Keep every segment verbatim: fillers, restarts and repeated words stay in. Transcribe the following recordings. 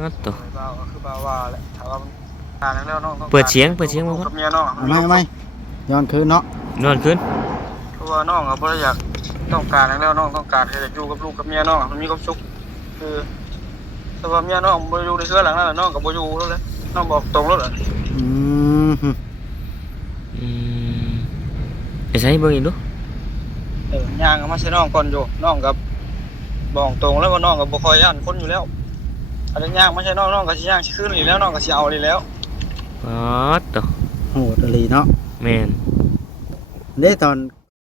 ตัวเบาคือเบาว่าแหละถามว่าการแล้วน้องเปิดเสียงเปิดเสียงบ่ครับเมียน้องไม่ไม่ย้อนคืนเนาะนอนขึ้นเพราะว่าน้องก็บ่ได้อยากต้องการแล้วน้องต้องการให้อยู่กับลูกกับเมียน้องมันมีความสุขคือแต่ว่าเมียน้องบ่อยู่ในเรือนหลังนั้นน้องก็บ่อยู่แล้วแหละน้องบอกตรงแล้วแหละอืมอืมไปใช้เบิ่งอีกดูเออย่างมาใส่น้องก่อนอยู่น้องกับบอกตรงแล้วว่าน้องก็บ่ค่อยย่านคนอยู่แล้วอันนี้ย่างมาใส่น้องน้องก็สิย่างสิคืนนี่แล้วน้องก็สิเอานี่แล้วอ๋อตัวโหดเลยเนาะแม่นเด้ตอน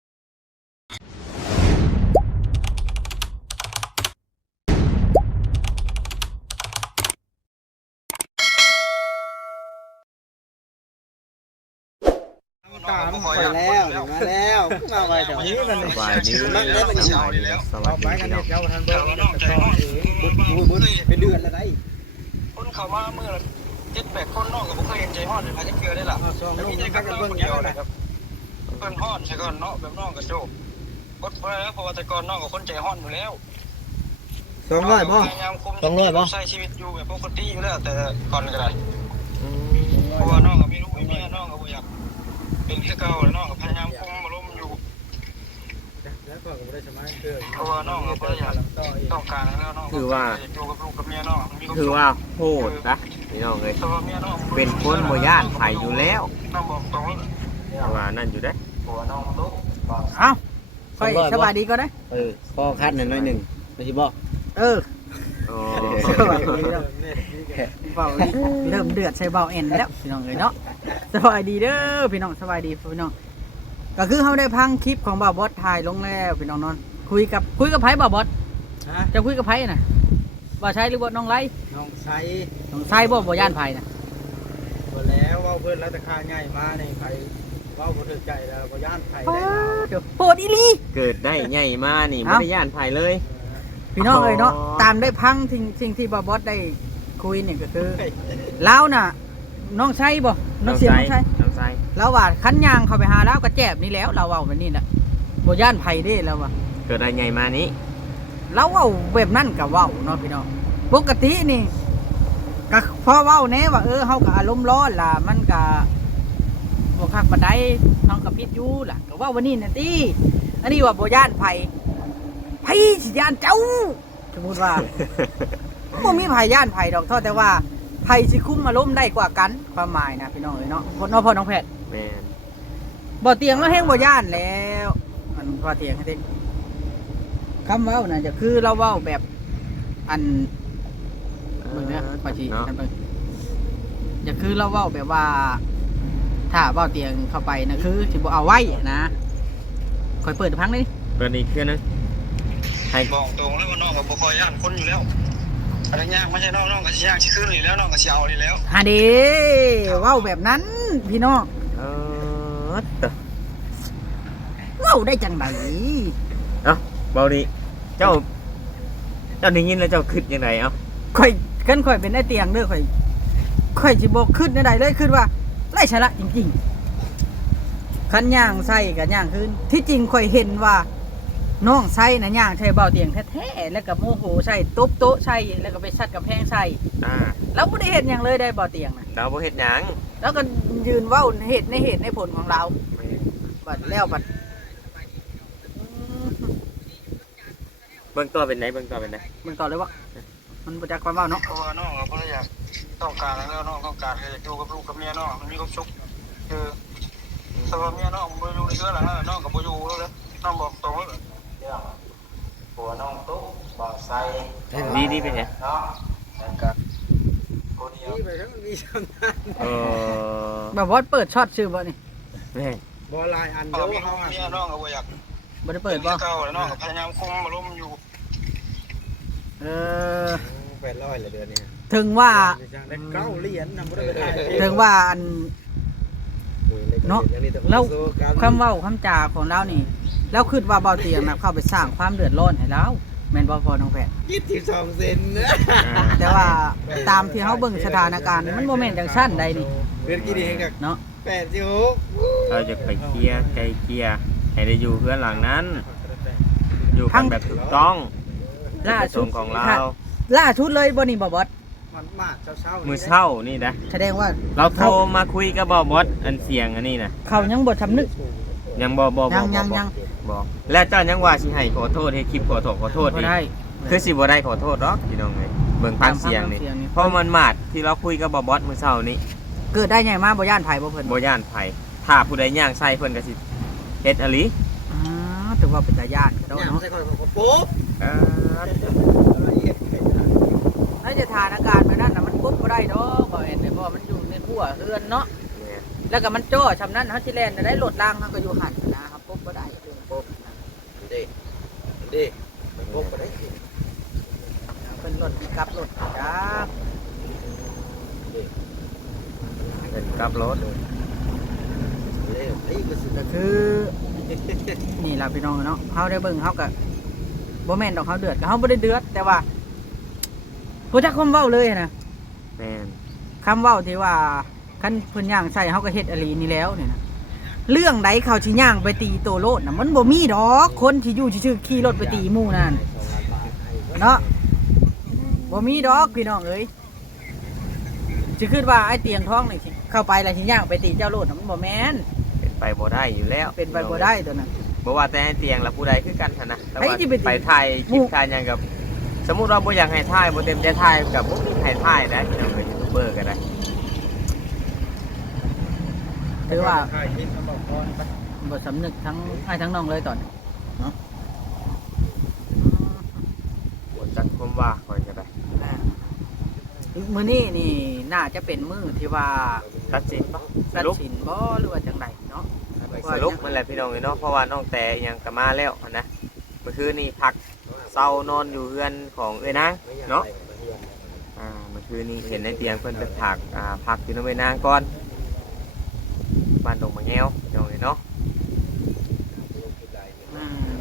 ตามไปแล้วมาแล้วมาไปแถวนี้กันสบายดีนั่งได้มันสิเอานี่แล้วสวัสดีพี่น้องเจ้าทันเบิ้งน้องใจห้อนบุญบุญบุญเป็นเดือนละได้คนเข้ามาเมื่อเจ็ดแปดคนน้องก็บ่เคยเห็นใจฮ้อนเลยพาจะเกลือได้ล่ะสองแล้วลูมีกใจพักับกกันน้องเบิ้งคนเดีเดียยว วนะนะครับเพิ่นฮ้อนใช่ก่อนเนาะแบบน้องกับโจกดไปแล้วเพราะว่าแต่ก่อนน้องกับคนใจฮ้อนอยู่แล้วสองร้อยบ่สองร้อยบ่ใช้ชีวิตอยู่แบบปกติอยู่แล้วแต่ก่อนก็ได้เพราะว่าน้องก็มีลูกมีเมียน้องก็บ่อยากเป็นคือเก่าแล้วน้องก็พยายามคุมอารมณ์อยู่แล้วก็ไม่ได้สมัยเกิดเพราะว่าน้องก็บ่อยากต้องการแล้วน้องคือว่าอยู่กับลูกกับเมียน้องมีวมสุขคือว่าโหดนะพี่น้องเลยแต่ว่าเมียน้องเป็นคนบ่ย่านไผอยู่แล้วน้องบอกตรงเลยว่านั่นอยู่ได้เพราะว่าน้องตุ๊กเอ้าค่อยสบายดีก็ได้เออพ่อคัดหน่อยหน่อยหนึ่งไม่ใช่บ่เอออ๋อสบายดีแล้วเบาเริ่มเดือดใส่เบาเอ็นแล้วพี่น้องเลยเนาะสบายดีเด้อพี่น้องสบายดีพี่น้องก็คือเขาได้พังคลิปของบ่าวบอสถ่ายลงแล้วพี่น้องนอนคุยกับคุยกับไผบ่าวบอสฮะจะคุยกับไผน่ะบ่าวใช้หรือบ่น้องไรน้องไซน้องไส้บ่บ่ย่านไผน่ะหมดแล้วว่าเพื่อนรัตคาใหญ่มาในไผว่าบ่ถึกใจแล้วบ่ย่านไผได้เดี๋ยวโปรดอีหลีเกิดได้ใหญ่มานี่บ่เอ้าได้ย่านไผเลยพี่น้องเอ้ยเนาะอ๋อตามได้พังสิ่งสิ่งที่บ่าวบอสได้คุยเนี่ยก็คือแล้วน่ะน้องไส้บ่น้องเสียงน้องไส้น้องไซแล้วว่าคันยางเข้าไปหาแล้วก็แจบนี่แล้วเราเอาแบบนี้แหละบ่ย่านไผเด้แล้วว่าเกิดได้ใหญ่มานี้เราเว้าแบบนั้นก็เว้าเนาะพี่น้องปกตินี่ก็พอเว้าแน่ว่าเออเฮาก็อารมณ์ร้อนล่ะมันก็บ่คักปานใดน้องก็ผิดอยู่ล่ะก็เว้าวันนี้น่ะติอันนี้ว่าบ่ย่านไผไผสิย่านเจ้าสมมุติว่า บ่มีไผย่านไผดอกเท่าแต่ว่าไผสิคุมอารมณ์ได้กว่ากันความหมายนะพี่น้องเอ้ยเนาะพ่อน้องพ่อน้องแพทย์แม่นบ่เตียงแล้วแห้งบ่ย่านแล้วมันบ่เตียงให้เต็มคำเว้าน่ะจะคือเราเว้าแบบอันเบิ่งนะพอสิเนาะกันเบิ่งจะคือเราเว้าแบบว่า ถ้าเว้าเตียงเข้าไปนะคือสิบ่เอาไว้นะค่อยเปิดพังเลยเปิดอีกเครื่องนึงให้บอกตรงแล้วว่าน้องก็บ่ค่อยย่านคนอยู่แล้วอันนี้ย่างไม่ใช่น้องน้องก็สิย่างสิคืนนี่แล้วน้องก็สิเอานี่แล้วหาเด้เว้าแบบนั้น พี่น้องเออตัวเว้าได้จังไดเอ้าเบาดีเจ้า เจ้าได้ยินแล้วเจ้าคิดยังไงเอ้าค่อยคันค่อยเป็นไอ้เตียงเด้อค่อยค่อยสิบ่ขึ้นใดๆเลยขึ้นว่าไร้สาระจริงๆคันย่างใส่กับย่างขึ้นที่จริงค่อยเห็นว่าน้องใส่น่ะย่างใส่เบาเตียงแท้ๆแล้วก็โมโหใส่ตบโต๊ะใส่แล้วก็ไปซัดกับแพงใส่อ่าแล้วบ่ได้เห็นหยังเลยได้เบาเตียงน่ะเราบ่เฮ็ดหยังแล้วก็ยืนเว้าเหตุในเหตุในผลของเราบัดแล้วบัดอืมเบิ่งตัวเป็นไหนเบิ่งตัวเป็นไหนมันต่อเลยว่ามันบ่จักความเว้าเนาะเพราะว่าน้องก็บ่ได้อยากต้องการแล้วน้องต้องการให้อยู่กับลูกกับเมียน้องมันมีความสุขคือแต่ว่าเมียน้องบ่อยู่ในเรือนหลังนั้นน้องก็บ่อยู่แล้วเลยน้องบอกตรงเลยผัวน้องตุ๊กบ่ใส่ดีดีเป็นไงเนาะแล้วก็คนเดียวนี่ไปทั้งมันมีสำนักเออแบบว่าเปิดช็อตชื่อบ่นี่แม่บ่ลายอันเอเดียอวมีเขาเมียน้องก็บ่อยากบ่ได้เปิดบ่เก่าแล้วน้องก็พยายามคุมอารมณ์อยู่เออแปดร้อยละเดือนนี้ถึงว่าได้เก้าเหรียญนำบ่ได้ไปได้ถึงว่าอัน เนาะแล้ว คำเว้าคำจาของเรานี่แล้วคิดว่าเบาเตียงน่ะเข้าไปสร้างความเดือดร้อนให้เราแม่นบ่พอน้องแพทย์ยี่สิบสองเซนนะแต่ว่าตามที่เฮาเบิ่งสถานการณ์มันบ่แม่นจังซั่นใดนี่เดือนกี่เดือนกับเนาะแปดสิบหกเราจะไปเคลียร์ไกลเกลียร์ให้ได้อยู่เพื่อนหลังนั้น อยู่กันแบบถูกต้องล่าสุดของเราค่ะล่าสุดเลยบ่นี่บ่บอสมันมาเช้าๆมือเช้านี่นะแสดงว่าเราโทรมาคุยกับบ่บอสอันเสียงอันนี้นะเขายังบ่สำนึกยังบ่บ่บ่ยังบ่ยังบ่ยังบอกแล้วเจ้ายังว่าสิให้ขอโทษให้คลิปขอโทษขอโทษบ่นี่ได้คือสิบ่ได้ขอโทษหรอกพี่น้องเอ้ยเบิ่งพังเสียงนี่ตามฟังเสียงนี่เพราะมันมาดที่เราคุยกับบ่บอสมื้อเช้านี้เกิดได้ไงมาบ่ย่านไผบ่เพิ่นบ่ย่านไผถ้าผู้ใดย่างใส่เพิ่นก็สิเฮ็ดอะลิอ๋อถือว่าเป็นตาญาติเนาะเนี่ยเนาะใส่คนของปุ๊บเออถ้าจะทานอาการแบบนั้นน่ะมันปุ๊บบ่ได้ดอกบ่เห็นได้บ่มันอยู่ในขั้วเรือนเนาะเนี่ยแล้วก็มันจ้อชำนั้นเฮาสิแล่นได้รถล่างเฮาก็อยู่หั่นนะครับปุ๊บบ่ได้เรื่องปุ๊บนะดิดิปุ๊บไปได้เพิ่นรถกลับรถจ้าเป็นกลับรถเร็วนี่ก็สุดก็คือนี่ล่ะพี่น้องเนาะเฮาได้เบิ่งเฮาก็บ่แม่นดอกเฮาเดือดก็เฮาบ่ได้เดือดแต่ว่าบ่จักคำเว้าเลยนะแม่นคำเว้าที่ว่าคันเพิ่นย่างใส่เฮาก็เฮ็ดอหลีนี่แล้วเนี่ยนะเรื่องใดเขาสิย่างไปตีโตโลดน่ะมันบ่มีดอกคนที่อยู่ซื่อๆขี่รถไปตีหมู่นั่นเนาะบ่มีดอกพี่น้องเอ้ยสิคิดว่าไอ้เตียงท้องนี่สิเข้าไปแล้วสิย่างไปตีเจ้าโลดน่ะมันบ่แม่นเป็นไปบ่ได้อยู่แล้วเป็นไปบ่ได้ตัวนั้นบ่ว่าแต่ให้เตียงละผู้ใดคือกันหั่นนะแต่ไอ้ว่าที่ไปตีไปถ่ายคลิปหมู่ถ่ายหยังกับ สมมุติว่าบ่อยากให้ถ่ายบ่เต็มใจถ่ายกับบ่มีให้ถ่ายนะพี่น้องเอ้ยยูทูบเบอร์ก็ได้ถือว่าถ่ายคลิปมาบอกก่อนไปบ่สำนึกทั้งไอ้ทั้งน้องเลยตอนนี้เนาะบ่จักความว่าคอยก็ได้อ่ามื้อนี้นี่น่าจะเป็นมื้อที่ว่าตัดสินบ่สตัดรุปสินบ่หรือว่าจังไดเนาะสรุปมันแหละพี่น้องเอ้ยเนาะเพราะว่าน้องแต่อิหยังก็มาแล้วหั่นนะเมื่อคืนนี้พักเซานอนอยู่เรือนของเอ้ยนางเนาะอ่าเมื่อคืนนี้เห็นในเตียงเพิ่นไปพักอ่าพักอยู่นำเอ้ยนางก่อนบ้านดงมะแง้วพี่น้องเอ้ยเนาะอืม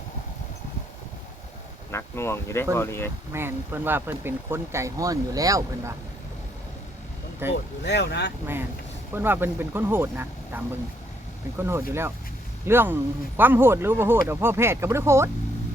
หนักหน่วงอยู่เด้เพิ่นบ่นี่เอ้ยแม่นเพิ่นว่าเพิ่นเป็นคนใจห้อนอยู่แล้วเพิ่นว่าโคตรอยู่แล้วนะแม่นเพิ่นว่าเพิ่นเป็นคนโหดนะตามเบิ่งเป็นคนโหดอยู่แล้ว เรื่องความโหดหรือบ่โหดเอาพ่อแพทย์ก็บ่ได้โหด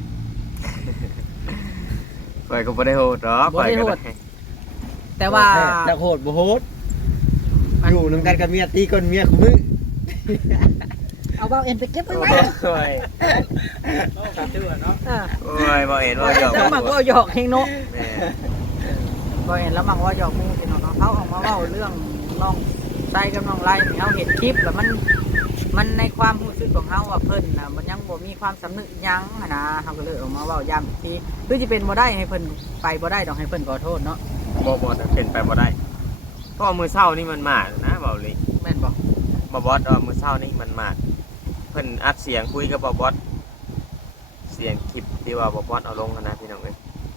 ข่อยก็บ่ได้โหดหรอกบ่ได้โหดข่อยก็แต่ว่าแต่โหดบ่โหดอยู่นำกันกับเมียตีก้นเมียของมึงเอาเบาเอ็นไปเก็บไว้ไว้โอ้ยต้องชื่อเนาะอ่าโอ้ยบ่เห็นว่าหยอกแล้วมักว่าหยอกเฮงเนาะแม่บ่เห็นแล้วมักว่าหยอกหมู่พี่น้องเขาออกมาเว้าเรื่องน้องใส่กับน้องไล่นี่เฮาเห็นคลิปแล้วมันมันในความรู้สึกของเฮาว่าเพิ่นน่ะมันยังบ่มีความสำนึกอิหยังหั้นนะเฮาก็เลยออกมาเว้าย้ำอีกทีคือสิเป็นบ่ได้ให้เพิ่นไปบ่ได้ต้องให้เพิ่นขอโทษเนาะบ่บ่เป็นไปบ่ได้เพราะว่ามื้อเช้านี่มันมาดนะเบาเลยแม่นบ่บ่บอสว่ามื้อเช้านี่มันมาดเพิ่นอัดเสียงคุยกับบ่บอสเสียงคลิปที่ว่าบ่บอสเอาลงกันนะพี่น้องเอ้ย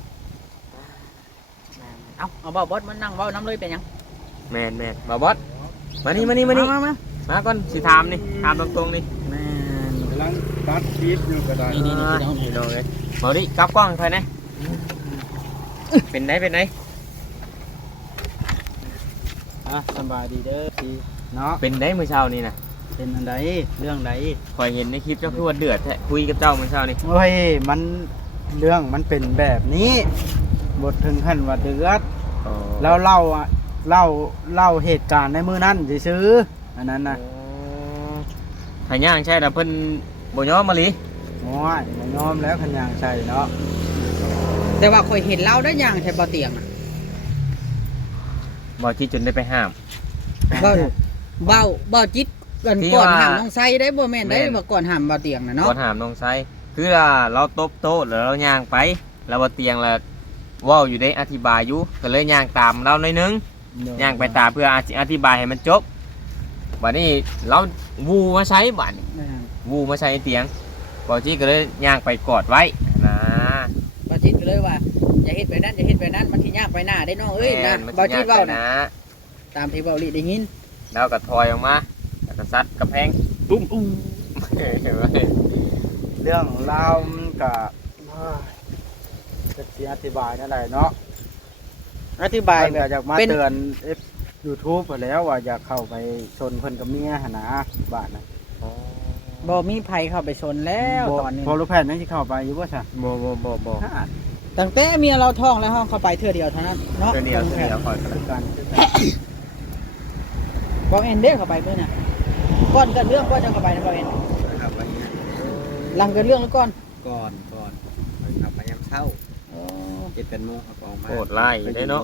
แม่นเอาเอาเว้าบอสมันนั่งเว้านํเลยเป็นหยังแม่นแม่นบ่บอสมานี่มานี่มานี่มามามาก่อนสิถามนี่ถามตรงๆนี่แม่นกำลังตัดคลิปอยู่ก็ได้นี่ๆๆอ่าพี่น้องเอ้ยเบาดิกลับกล้องให้เพิ่นนะเป็นไดเป็นไดอ่ะสบายดีเด้อพี่เนาะเป็นไดมื้อเช้านี่น่ะเป็นอันใดเรื่องใดข่อยเห็นในคลิปเจ้าคือว่าเดือดแท้คุยกับเจ้ามื้อเช้านี่โอ้ยมันเรื่องมันเป็นแบบนี้บทถึงขั้นว่าเดือดอ๋อแล้วเล่าอ่ะเล่าเล่าเหตุการณ์ในมือนั้นซื้อๆอันนั้นนะอ๋อถ้าย่างใช่แต่เพิ่นบ่ยอมมาลิโอ้ยบ่ยอมแล้วขันยางใช่เนาะแต่ว่าข่อยเห็นเราได้ยังใช่บ่เตียงอ่ะบ่ที่จนได้ไปห้ามเบ้าเบ้าเบ้าจิตก่อนที่ก่อนว่าห้ามน้องไซได้บ่แม่นได้แม่นบ่ก่อนห้ามบ่เตียงน่ะเนาะก่อนห้ามน้องไซคือว่าเราตบโต๊ะแล้วเราย่างไป แล้วบ่เตียงแล้วเว้าอยู่ได้อธิบายอยู่ก็เลยย่างตามเราหน่อยนึงย่างไปตามเพื่ออธิบายให้มันจบบัดนี้เราวูมาใช้บัดนี้แม่นวูมาใช้เตียงบ่จี้ก็เลยย่างไปกอดไว้นะบ่จิตก็เลยว่าอย่าเฮ็ดแบบนั้นอย่าเฮ็ดแบบนั้นมันสิยากไปหน้าได้น้องเอ้ยนะแม่มับ่สิจิตยกเว้าไปนะนะตามที่เว้าลิได้ยินแล้วก็ถอยออกมาแล้วก็ซัดกระแพงตุ้มอุ้มเรื่องราวมันก็จะสิอธิบายนั่นแหละเนาะอธิบายเพิ่นแบก็บอยากมาเป็นเตือนเอฟยูทูบไปแล้วว่าอยากเข้าไปชนเพิ่นกับเมียหนนะบ้านนะบ่มีไผเข้าไปชนแล้วบ่ตอนนี้พอรู้แพทย์นั่นสิเข้าไปอยู่บ่ซะบ่บ่บ่บ่ฮะตั้งแต่เมียเราท้องแล้วห้องเข้าไปเทื่อเดียวเท่านั้นเนาะเดี๋ยวเดี๋ยวเดี๋ยวคอยกันคือกันบอกเอ็นเด้เข้าไปเมื่อน่ะก่อนเกิดเรื่องก็จะเข้าไปนะบอกเอ็นครับไปเนี่ยหลังเกิดเรื่องแล้วก่อนก่อนก่อนไปขับไปยามเช้าอ๋อเจ็ดเป็นโมงเอาออกมาโหดไล่ได้เนาะ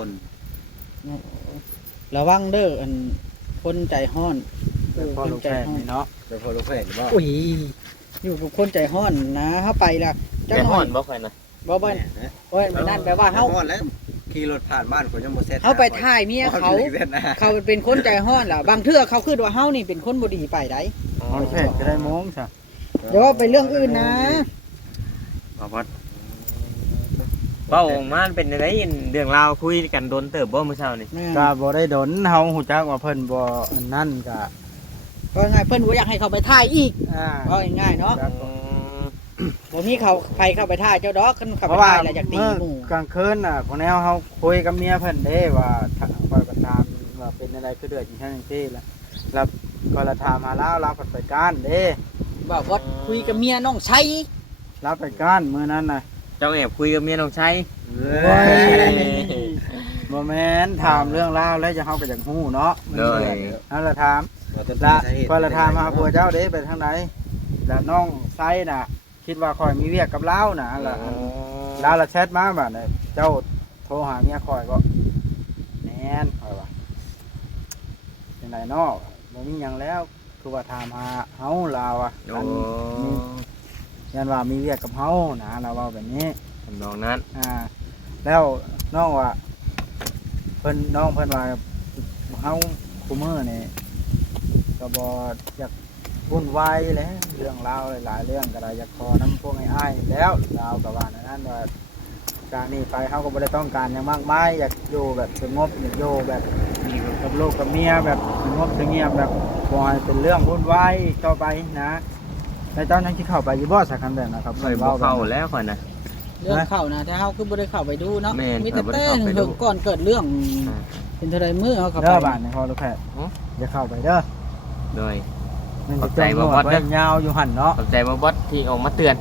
ระวังเด้ออันคนใจห้อนเป็นพ่อลูกแพทย์นี่เนาะเป็นพ่อลูกแพทย์หรือเปล่าอุ้ยอยู่กับคนใจห้อนนะเข้าไปล่ะแกห่อนบ่ค่อยนะบ่บ่โอ้ยไม่นั่นแปลว่าเฮาฮ้อนแล้วขี่รถผ่านบ้านคนยังบ่เสร็จเฮาไปถ่ายเมียเขา เขาเป็นคนใจห้อนล่ะบางเทื่อเขาคิดว่าเฮานี่เป็นคนบ่ดีไปได้พ่อลูกแพทย์จะได้โมงใช่เดี๋ยวว่าไปเรื่องอื่นนะบ่บ่เว้าออกมาเป็นจังได๋เรื่องราวคุยกันโดนเติบบ่มื้อเช้านี่แม่ก็บ่ได้ดนเฮาฮู้จักว่าเพิ่นบ่อันนั่นก็ก็ง่ายเพิ่นบ่อยากให้เขาไปถ่ายอีกอ่าก็ง่ายๆเนาะบ่มีเขาใครเข้าไปถ่ายเจ้าดอกขึ้นเข้าเพไปราะว่าถ่ายแล้วอยากตีเมื่อหมู่กลางคืนน่ะพอแนวเฮาคุยกับเมียเพิ่นเด้ว่าถ้าคอยกันถามว่าเป็นอะไรคือเดือดอย่างนั้นที่แล้วแล้วก็ละถามหาแล้วเราไปการเด้บอกว่าคุยกับเมียน้องใช้เราไปการมื้อนั้นน่ะเจ้าแอบคุยกับเมียน้องชัยเว้ยบ่แม่นถามเรื่องราวแล้วจะเฮาก็อยากฮู้เนาะเลยนั่นละถามละก็ละถามหาผัวเจ้าเด้ไปทางไหนแล้วน้องไซน่ะ คิดว่าคอยมีเวียกกับเราน่ะล่ะลาวละแชทมาบัดนี้เจ้าโทรหาเมียคอยก็แม่นคอยว่าจังไดเนาะบ่มีหยังแล้วคือว่าถามหาเฮาลาวอ่ะโอ้มียันว่ามีเวียกกับเฮานะเราเว้าแบบนี้ทำนองนั้นอ่าแล้วน้องว่าเพิ่นน้องเพิ่นว่าเฮาคุมื้อนี่ก็บ่อยากวุ่นวายแหล้วเรื่องราวหลายๆเรื่องก็ได้อยากขอน้ำพวกไอ้อ้ายแล้วลาวก็ว่านั้นว่าจากนี้ไปเฮาก็บ่ได้ต้องการหยังมากมายอยากอยู่แบบสงบอยากอยู่แบบอยู่กับลูกกับเมียแบบสงบสงเงียบแบบบ่ให้เป็นเรื่องวุ่นวายต่อไปนะแต่เจ้านั้นสิเข้าไปอยู่บ่สักคันแบบนะครับข่อยบ่เข้าแล้วข่อยนะเรื่องเข้านะแต่เฮาคือบ่ได้เข้าไปดูเนาะแม่นมีแต่บ่ได้แต่เข้าไปดูเพิ่งก่อนเกิดเรื่องเป็นเท่าใดมื้อเฮาเข้าไปเด้อบ้านในพอลูกแพทย์อย่าเข้าไปเด้อโดยมันขอจะบใจจมบ่นวบอดสไว้เด้อยาวอยู่หั่นเนาะขอบใจบ่บอสที่ออกมาเตือน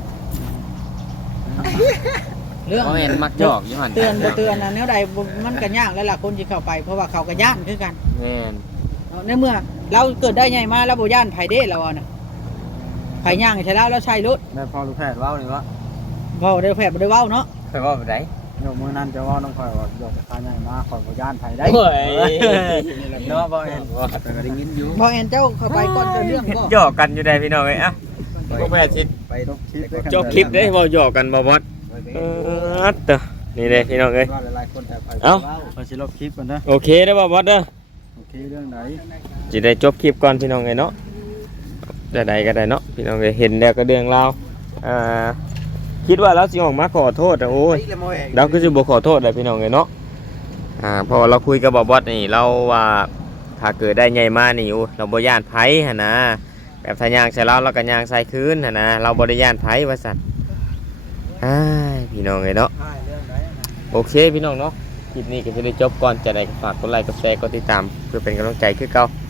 เรื่องบ่เห็นมักหยอกอยู่หั่นเตือนบ่เตือนนะแนวใดบ่มันก็ยากแล้วล่ะคนสิเข้าไปเพราะว่าเขาก็ย่านคือกันแม่นเนาะในเมื่อเราเกิดได้ใหญ่มาแล้วบ่ย่านไผเด้เราอ่ะน่ะไผย่างใช่แล้วแล้วใช่รถแม่พอลูกแพทย์เว้านี่วะเว้าได้แผดบ่ได้เว้าเนาะข่อยว่าบ่ได้โยมมื้อนั้นจะเว้าน้องข่อยว่าโยมตาใหญ่มาข่อยบ่ย่านไผได้โอ้ยเนาะบ่เห็นแต่ก็ได้ยินอยู่บ่แอนเจ้าเข้าไปก่อนเกิดเรื่องบ่หยอกกันอยู่ได้พี่น้องเอ้ยอ่ะบ่แม่ชิดไปจบคลิปด้วยกันจบคลิปได้เว้าหยอกกันบ่บอสเออเด้อนี่เด้พี่น้องเอ้ยว่าหลายๆคนแต่ข่อยเอ้าข่อยสิลบคลิปก่อนเด้อโอเคเด้อบ่บอสเด้อโอเคเรื่องไหนสิได้จบคลิปก่อนพี่น้องเอ้ยเนาะได้ใดก็ได้เนาะพี่น้องเอ้ยเห็นแล้วก็เรื่องราวอ่าคิดว่าเราสิออกมาขอโทษอะโอ้ย เราคือสิบ่ขอโทษเลยพี่น้องเลยเนาะ อ่าพอเราคุยกับบอบอสนี่เราว่าถ้าเกิดได้ใหญ่มานี่โอ้เราบ่ย่านไผหั่นนะแบบทะยางใส่เราเราก็ย่างใส่คืนหั่นนะเราบ่ได้ย่านไผว่าซั่นอ้ายพี่น้องเลยเนาะใช่เรื่องไหนนะโอเคพี่น้องเนาะคลิปนี้ก็จะได้จบก่อนจะได้ฝากกดไลค์กดแชร์กดติดตามเพื่อเป็นกำลังใจคือเก่า